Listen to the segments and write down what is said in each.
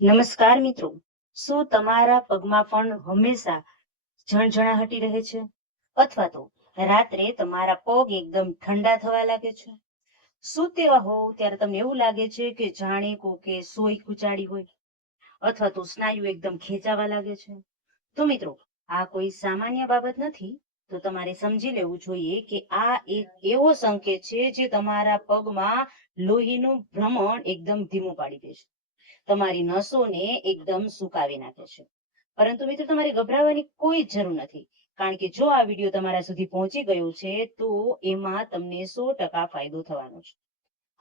નમસ્કાર મિત્રો, શું તમારા પગમાં પણ હંમેશા ઝણઝણાહટી રહે છે? અથવા તો રાત્રે તમારા પગ એકદમ ઠંડા થવા લાગે છે? સૂતેલા હોવ ત્યારે તમને એવું લાગે છે કે જાણે કોકે સોય કુચાડી હોય, અથવા તો સ્નાયુ એકદમ ખેંચાવા લાગે છે? તો મિત્રો, આ કોઈ સામાન્ય બાબત નથી. તો તમારે સમજી લેવું જોઈએ કે આ એક એવો સંકેત છે જે તમારા પગમાં લોહીનું ભ્રમણ એકદમ ધીમું પાડી દે છે, તમારી નસોને એકદમ સુકાવી નાખે છે. પરંતુ મિત્રો, તમારે ગભરાવાની કોઈ જ જરૂર નથી, કારણ કે જો આ વિડીયો તમારા સુધી પહોંચી ગયો છે તો એમાં તમને 100% ફાયદો થવાનો છે.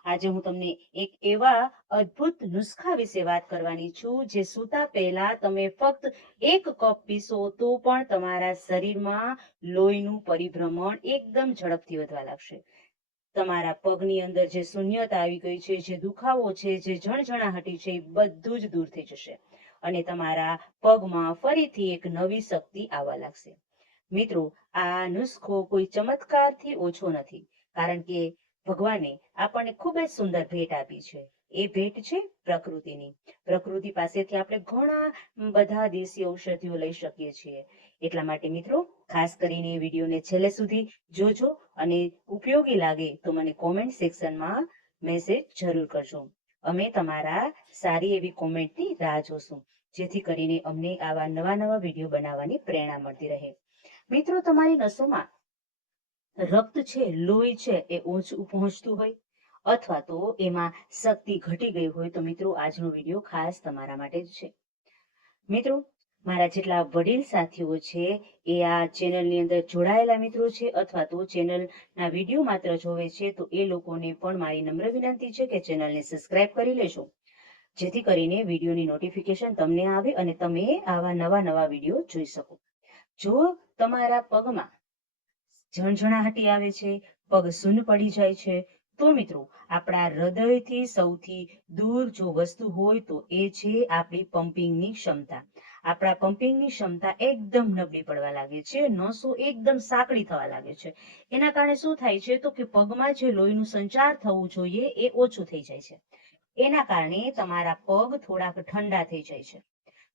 આજે હું તમને એક એવા અદ્ભુત નુસ્ખા વિશે વાત કરવાની છું જે સૂતા પહેલા તમે ફક્ત 1 કપ પીશો તો પણ તમારા શરીરમાં લોહીનું પરિભ્રમણ એકદમ ઝડપથી વધવા લાગશે. તમારા પગની અંદર જે શૂન્યતા આવી ગઈ છે, જે દુખાવો છે, જે ઝણઝણાહટી છે, એ બધું જ દૂર થઈ જશે અને તમારા પગમાં ફરીથી એક નવી શક્તિ આવવા લાગશે. મિત્રો, આ નુસ્ખો કોઈ ચમત્કારથી ઓછો નથી, કારણ કે ભગવાને આપણને ખૂબ જ સુંદર ભેટ આપી છે. એ ભેટ છે પ્રકૃતિની. પ્રકૃતિ પાસેથી આપણે ઘણા બધા દેશી ઔષધિઓ લઈ શકીએ છીએ. એટલા માટે મિત્રો, ખાસ કરીને વિડીયોને છેલ્લે સુધી જોજો અને ઉપયોગી લાગે તો મને કોમેન્ટ સેક્શનમાં મેસેજ જરૂર કરજો. અમે તમારા સારી એવી કોમેન્ટની રાહ જોશું, જેથી કરીને અમને આવા નવા નવા વિડીયો બનાવવાની પ્રેરણા મળતી રહે. મિત્રો, તમારી નસોમાં રક્ત છે, લોહી છે, એ ઓછું પહોંચતું હોય અથવા તો એમાં શક્તિ ઘટી ગઈ હોય તો મિત્રો, આજનો વિડીયો ખાસ તમારા માટે જ છે. મિત્રો, મારા જેટલા વડીલ સાથીઓ છે એ આ ચેનલની અંદર જોડાયેલા મિત્રો છે અથવા તો ચેનલના વિડીયો માત્ર જોવે છે, તો એ લોકોને પણ મારી નમ્ર વિનંતી છે કે ચેનલને સબસ્ક્રાઇબ કરી લેજો, જેથી કરીને વિડીયોની નોટિફિકેશન તમને આવે અને તમે આવા નવા નવા વિડીયો જોઈ શકો. જો તમારા પગમાં ઝણઝણાહટી આવે છે, પગ શૂન્ય પડી જાય છે, તો મિત્રો, આપણા હૃદયથી સૌથી દૂર જો વસ્તુ હોય તો એ છે આપણી પમ્પિંગની ક્ષમતા. આપણા પમ્પિંગની ક્ષમતા એકદમ નબળી પડવા લાગે છે, નસો એકદમ સાંકડી થવા લાગે છે. એના કારણે શું થાય છે તો કે પગમાં જે લોહીનું સંચાર થવું જોઈએ એ ઓછું થઈ જાય છે. એના કારણે તમારા પગ થોડાક ઠંડા થઈ જાય છે.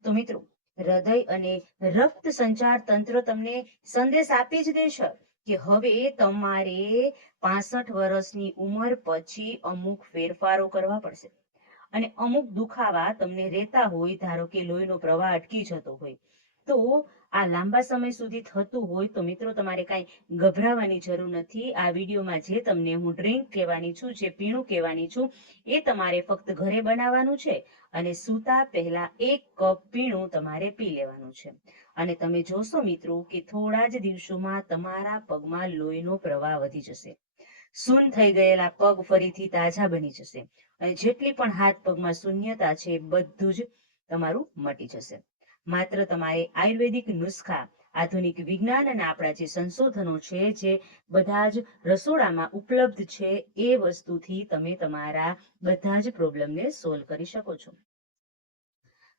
તો મિત્રો, હૃદય અને રક્ત સંચાર તંત્ર તમને સંદેશ આપી જ દેશે કે હવે તમારે 65 વર્ષની ઉંમર પછી અમુક ફેરફારો કરવા પડશે અને અમુક દુખાવા તમને રહેતા હોય. ધારો કે લોહીનો પ્રવાહ અટકી જતો હોય, તો આ લાંબા સમય સુધી થતું હોય તો મિત્રો, તમારે કાંઈ ગભરાવાની જરૂર નથી. આ વિડીયોમાં જે તમને હું ડ્રિંક કહેવાની છું, જે પીણું કહેવાની છું, એ તમારે ફક્ત ઘરે બનાવવાનું છે અને સૂતા પહેલા 1 કપ પીણું તમારે પી લેવાનું છે. અને તમે જોશો મિત્રો કે થોડા જ દિવસોમાં તમારા પગમાં લોહીનો પ્રવાહ વધી જશે. શૂન થઈ ગયેલા પગ ફરીથી તાજા બની જશે અને જેટલી પણ હાથ પગમાં શૂન્યતા છે એ બધું જ તમારું મટી જશે. માત્ર તમારે આયુર્વેદિક નુસ્ખા, આધુનિક વિજ્ઞાન અને આપણા જે સંશોધનો છે, જે બધા જ રસોડામાં ઉપલબ્ધ છે, એ વસ્તુથી તમે તમારા બધા જ પ્રોબ્લેમને સોલ્વ કરી શકો છો.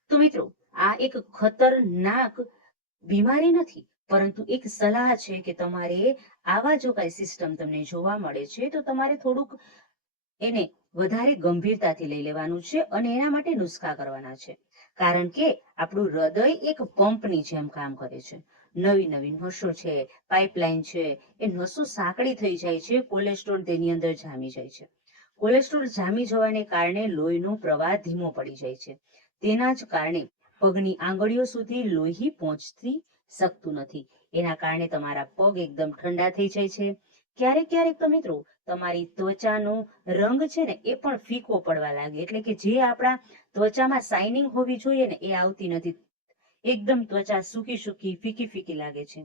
તો મિત્રો, આ એક ખતરનાક બીમારી નથી, પરંતુ એક સલાહ છે કે તમારે આવા જો કઈ સિસ્ટમ તમને જોવા મળે છે તો તમારે થોડુંક એને વધારે ગંભીરતાથી લઈ લેવાનું છે અને એના માટે નુસ્ખા કરવાના છે. કારણ કે આપણું હૃદય એક પંપની જેમ કામ કરે છે. નવી નવી નસો છે, પાઇપલાઇન છે, એ નસો સાંકડી થઈ જાય છે, કોલેસ્ટ્રોલ તેની અંદર જામી જાય છે. કોલેસ્ટ્રોલ જામી જવાને કારણે લોહીનો પ્રવાહ ધીમો પડી જાય છે. તેના જ કારણે પગની આંગળીઓ સુધી લોહી પહોંચતી શકતું નથી. એના કારણે તમારા પગ એકદમ ઠંડા થઈ જાય છે. ક્યારેક ક્યારેક તો મિત્રો, તમારી ત્વચાનો રંગ છે ને એ પણ ફીકો પડવા લાગે, એટલે કે જે આપણા ત્વચામાં શાઇનિંગ હોવી જોઈએ ને એ આવતી નથી. એકદમ ત્વચા સૂકી સૂકી, ફીકી ફીકી લાગે છે.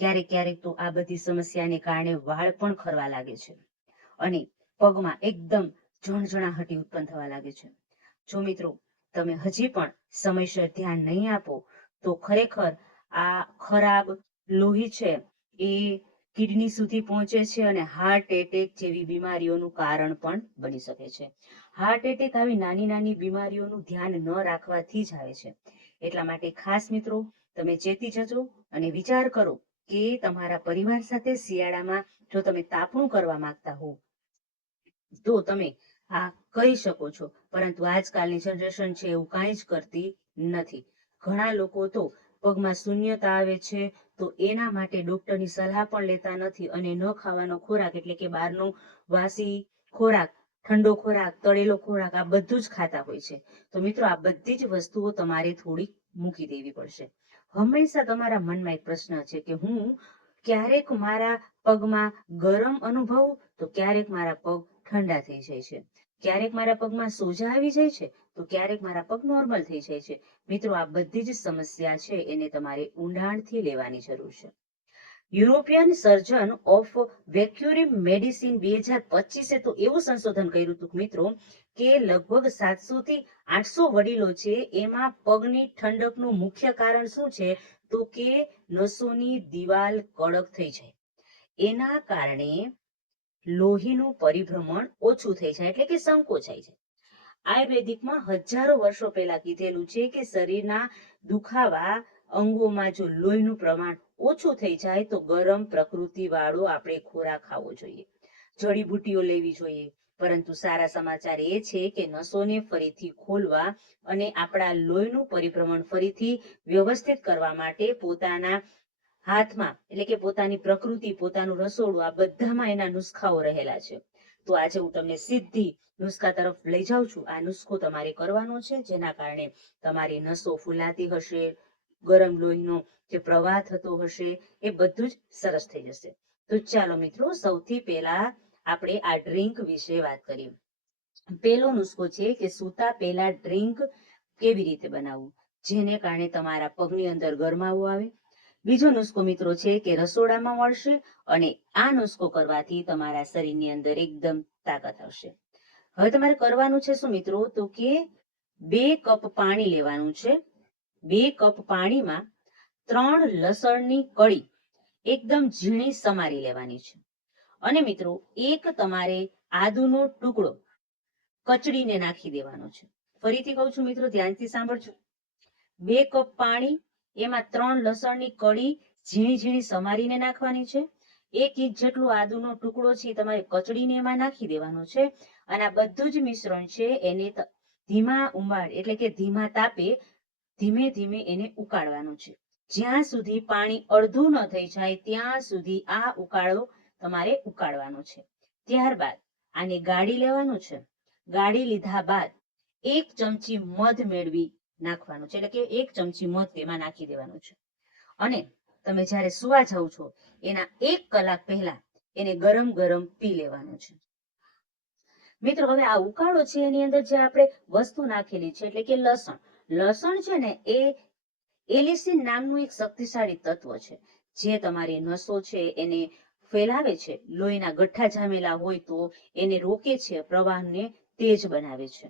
ક્યારેક ક્યારેક તો આ બધી સમસ્યાને કારણે વાળ પણ ખરવા લાગે છે અને પગમાં એકદમ ઝણઝણાહટી ઉત્પન્ન થવા લાગે છે. જો મિત્રો, તમે હજી પણ સમયસર ધ્યાન નહીં આપો તો ખરેખર આ ખરાબ લોહી છે એ કિડની સુધી પહોંચે છે અને હાર્ટ એટેક જેવી બીમારીઓનું કારણ પણ બની શકે છે. હાર્ટ એટેક આવી નાની નાની બીમારીઓનું ધ્યાન ન રાખવાથી જ આવે છે. એટલા માટે ખાસ મિત્રો, તમે ચેતી જજો અને વિચાર કરો કે તમારા પરિવાર સાથે શિયાળામાં જો તમે તાપણું કરવા માંગતા હો તો તમે આ કહી શકો છો, પરંતુ આજકાલની જનરેશન છે એવું કાંઈ જ કરતી નથી. ઘણા લોકો તો પગમાં શૂન્યતા આવે છે તો એના માટે ડોક્ટરની સલાહ પણ લેતા નથી અને ન ખાવાનો ખોરાક એટલે કે બહારનો વાસી ખોરાક, ઠંડો ખોરાક, તળેલો ખોરાક આ બધું જ ખાતા હોય છે. તો મિત્રો આ બધી જ વસ્તુઓ તમારે થોડીક મૂકી દેવી પડશે. હંમેશા તમારા મનમાં એક પ્રશ્ન છે કે હું ક્યારેક મારા પગમાં ગરમ અનુભવું તો ક્યારેક મારા પગ ઠંડા થઈ જાય છે, ક્યારેક મારા પગમાં સોજા આવી જાય છે તો ક્યારેક મારા પગ નોર્મલ થઈ જાય છે. મિત્રો આ બધી જ સમસ્યા છે એને તમારે ઊંડાણથી લેવાની જરૂર છે. યુરોપિયન સર્જન ઓફ વેક્યુરિમ મેડિસિન 2025 તો એવું સંશોધન કર્યું હતું મિત્રો કે લગભગ 700 થી 800 વડીલો છે એમાં પગની ઠંડકનું મુખ્ય કારણ શું છે તો કે નસોની દિવાલ કડક થઈ જાય, એના કારણે લોહીનું પરિભ્રમણ ઓછું થઈ જાય એટલે કે સંકોચાઈ જાય. આયુર્વેદિકમાં હજારો વર્ષો પહેલા કીધેલું છે કે શરીરના દુખાવા અંગોમાં જો લોહીનું પ્રમાણ ઓછું થઈ જાય તો ગરમ પ્રકૃતિ વાળો આપણે ખોરાક ખાવો જોઈએ, જડીબુટ્ટીઓ લેવી જોઈએ. પરંતુ સારા સમાચાર એ છે કે નસોને ફરીથી ખોલવા અને આપણા લોહીનું પરિભ્રમણ ફરીથી વ્યવસ્થિત કરવા માટે પોતાના હાથમાં એટલે કે પોતાની પ્રકૃતિ, પોતાનું રસોડું આ બધામાં એના નુસ્ખાઓ રહેલા છે. તો આજે હું તમને સીધી નુસ્ખા તરફ લઈ જાઉં છું. આ નુસ્ખો તમારે કરવાનો છે જેના કારણે તમારી નસો ફૂલાતી હશે, ગરમ લોહીનો જે પ્રવાહ થતો હશે એ બધું જ સરસ થઈ જશે. તો ચાલો મિત્રો સૌથી પહેલા આપણે આ ડ્રિંક વિશે વાત કરીએ. પહેલો નુસ્ખો છે કે સૂતા પહેલા ડ્રિંક કેવી રીતે બનાવવું જેને કારણે તમારા પગની અંદર ગરમાવો આવે. બીજો નુસ્ખો મિત્રો છે કે રસોડામાં મળશે અને આ નુસ્ખો કરવાથી તમારા શરીરની અંદર એકદમ તાકાત આવશે. હવે તમારે કરવાનું છે શું મિત્રો તો કે 2 કપ પાણી લેવાનું છે. 2 કપ પાણીમાં 3 લસણની કળી એકદમ ઝીણી સમારી લેવાની છે અને મિત્રો એક તમારે આદુનો ટુકડો કચડીને નાખી દેવાનો છે. ફરીથી કહું છું મિત્રો, ધ્યાનથી સાંભળજો. 2 કપ પાણી, એમાં 3 લસણની કળી ઝીણી ઝીણી સમારીને નાખવાની છે. 1 ઇંચ જેટલો આદુનો ટુકડો છે તમારે કચડીને એમાં નાખી દેવાનો છે અને આ બધું જ મિશ્રણ છે એને ધીમા ઉંબાળ એટલે કે ધીમા તાપે ધીમે ધીમે એને ઉકાળવાનું છે. જ્યાં સુધી પાણી અડધું ન થઈ જાય ત્યાં સુધી આ ઉકાળો તમારે ઉકાળવાનો છે. ત્યારબાદ આને ગાળી લેવાનું છે. ગાળી લીધા બાદ 1 ચમચી મધ મેળવી નાખવાનું છે એટલે કે 1 ચમચી મધ તેમાં નાખી દેવાનું છે અને તમે જ્યારે સુવા જાઓ છો એના 1 કલાક પહેલા એને ગરમ ગરમ પી લેવાનું છે. મિત્રો હવે આ ઉકાળો છે એની અંદર જે આપણે વસ્તુ નાખેલી છે એટલે કે લસણ. લસણ છે ને એ એલિસિન નામનું એક શક્તિશાળી તત્વ છે જે તમારી નસો છે એને ફેલાવે છે, લોહીના ગઠ્ઠા જામેલા હોય તો એને રોકે છે, પ્રવાહને તેજ બનાવે છે.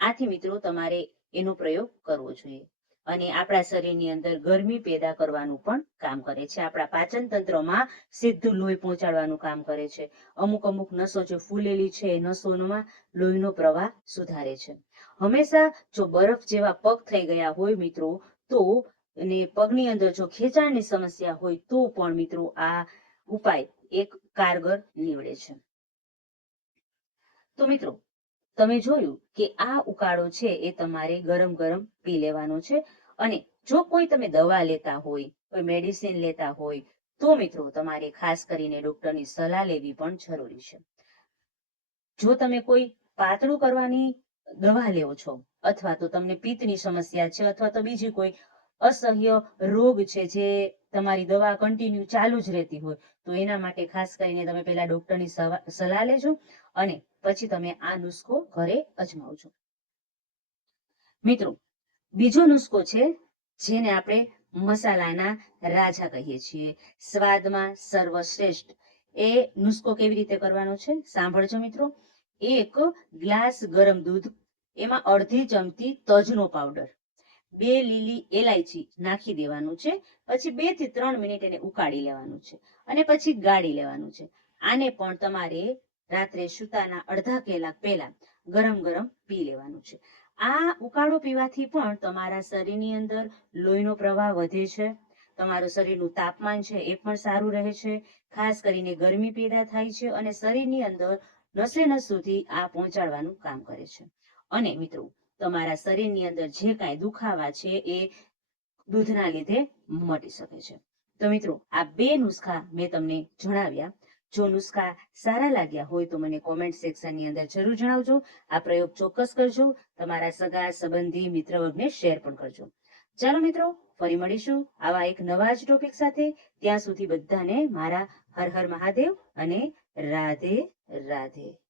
આથી મિત્રો તમારે એનો પ્રયોગ કરવો જોઈએ અને આપણા શરીરની અંદર ગરમી પેદા કરવાનું પણ કામ કરે છે. આપણા પાચન તંત્રમાં સીધું લોહી પહોંચાડવાનું કામ કરે છે. અમુક નસો જે ફૂલેલી છે એ નસોમાં લોહીનો પ્રવાહ સુધારે છે. હંમેશા જો બરફ જેવા પગ થઈ ગયા હોય મિત્રો તો અને પગની અંદર જો ખેંચાણની સમસ્યા હોય તો પણ મિત્રો આ ઉપાય એક કારગર નીવડે છે. તો મિત્રો તમે જોયું કે આ ઉકાળો છે એ તમારે ગરમ ગરમ પી લેવાનો છે અને જો કોઈ તમે દવા લેતા હોય, કોઈ મેડિસિન લેતા હોય તો મિત્રો તમારે ખાસ કરીને ડોક્ટરની સલાહ લેવી પણ જરૂરી છે. જો તમે કોઈ પાતળું કરવાની દવા લેવો છો અથવા તો તમને પિત્તની સમસ્યા છે અથવા તો બીજી કોઈ અસહ્ય રોગ છે જે તમારી દવા કન્ટિન્યુ ચાલુ જ રહેતી હોય તો એના માટે ખાસ કરીને તમે પહેલા ડોક્ટરની સલાહ લેજો અને પછી તમે આ નુસ્ખો ઘરે અજમાવજો. મિત્રો બીજો નુસ્ખો છે જેને આપણે મસાલાના રાજા કહીએ છીએ, સ્વાદમાં સર્વશ્રેષ્ઠ. એ નુસ્ખો કેવી રીતે કરવાનો છે સાંભળજો મિત્રો. 1 ગ્લાસ ગરમ દૂધ, એમાં અડધી ચમચી તજનો પાવડર, 2 લીલી એલાયચી નાખી દેવાનું છે. પછી 2 થી 3 મિનિટ એને ઉકાળી લેવાનું છે અને પછી ગાળી લેવાનું છે. આને પણ તમારે રાત્રે સૂતાના અડધા કલાક પહેલા ગરમ ગરમ પી લેવાનું છે. આ ઉકાળો પીવાથી પણ તમારા શરીરની અંદર લોહીનો પ્રવાહ વધે છે, તમારું શરીરનું તાપમાન છે એ પણ સારું રહે છે, ખાસ કરીને ગરમી પેદા થાય છે અને શરીરની અંદર નસે નસ સુધી આ પહોંચાડવાનું કામ કરે છે. અને મિત્રો, તમારા શરીરની અંદર જે કાંઈ દુખાવા છે એ દૂધના લીધે મટી શકે છે. તો મિત્રો, આ 2 નુસ્ખા મેં તમને જણાવ્યા. જો નુસ્ખા સારા લાગ્યા હોય તો મને કોમેન્ટ સેક્શનની અંદર જરૂર જણાવજો. આ પ્રયોગ ચોક્કસ કરજો. તમારા સગા સંબંધી મિત્ર વર્ગને શેર પણ કરજો. ચાલો મિત્રો, ફરી મળીશું આવા એક નવા જ ટોપિક સાથે. ત્યાં સુધી બધાને મારા હર હર મહાદેવ અને રાધે રાધે.